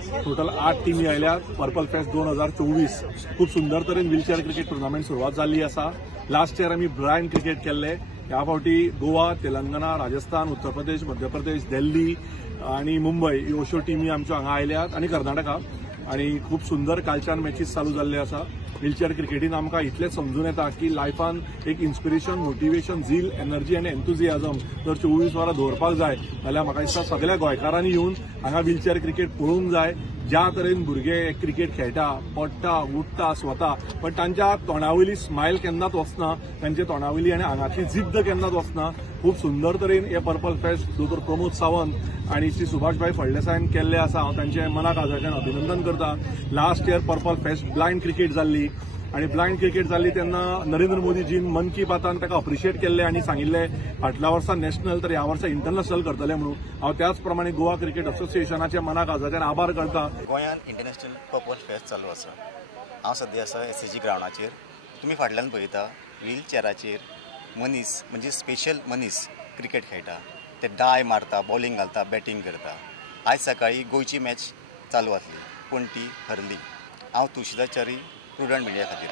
Total 8 टीमी आयल्यात purple fest 2024 खूप सुंदर तरेन व्हीलचेअर क्रिकेट टुर्नामेंट सुरवात जाल्ली आसा। लास्ट इयर आमी ब्लाइंड क्रिकेट केल्ले, ह्या फावटी गोवा, तेलंगणा, राजस्थान, उत्तर प्रदेश, मध्य प्रदेश, दिल्ली आणि मुंबई ह्यो अश्यो टीमी आमच्यो हांगा आयल्यात आणि कर्नाटका आणि खूप सुंदर कालच्यान मॅचीस चालू जाल्ले आसा। व्हीलचेअर क्रिकेटीन आमकां इतलेंच समजून येता की लायफान एक इन्स्पिरेशन, मोटिवेशन, झील, एनर्जी आनी एन्थुजियाजम जर 24 वरां दवरपाक जाय जाल्यार म्हाका दिसता सगळ्या गोंयकारांनी येवन हांगा व्हीलचेअर क्रिकेट पळोवंक जाय। ज्या तरेन भुरगे क्रिकेट खेळटा, पडटा, उठता स्वता, पण तांच्या तोंडावयली स्मायल केन्नाच वचना, तांचे तोंडावयली आनी आंगातली जिद्द केन्नाच वचना। खूप सुंदर तरेन हे पर्पल फेस्ट दोतोर प्रमोद सावंत आणि श्री सुभाषभाई फळदेसायन केल्ले आसा। हांव तांचे मनाकाळजाच्यान अभिनंदन करता। Last year purple fest blind cricket जाल्ली आणि ब्लाइंड क्रिकेट जाल्ली तेन्ना नरेंद्र मोदीजीन मन की बातान ताका अप्रिशिएट केल्ले आणि सांगिल्ले फाटल्या वर्सा नॅशनल तर ह्या वर्सा इंटरनॅशनल करतले म्हणून। हांव त्याच प्रमाणे गोवा क्रिकेट असोसिएशनाचे मनाकाळजाच्यान आभार करता। गोंयान इंटरनॅशनल पर्पल फेस्ट चालू आसा। हांव सध्या आसा SSG ग्राउंडाचेर। तुम्ही फाटल्यान पळयता व्हील चेअराचेर मनीस म्हणजे स्पेशल मनीस क्रिकेट खेळटा, ते डाय मारता, बॉलिंग घालता, बॅटिंग करता। आज सकाळी गोंयची मॅच चालू आसली, पूण ती हरली। हांव तुळशीदास च्यारी, प्रुडंट मिडिया खातीर।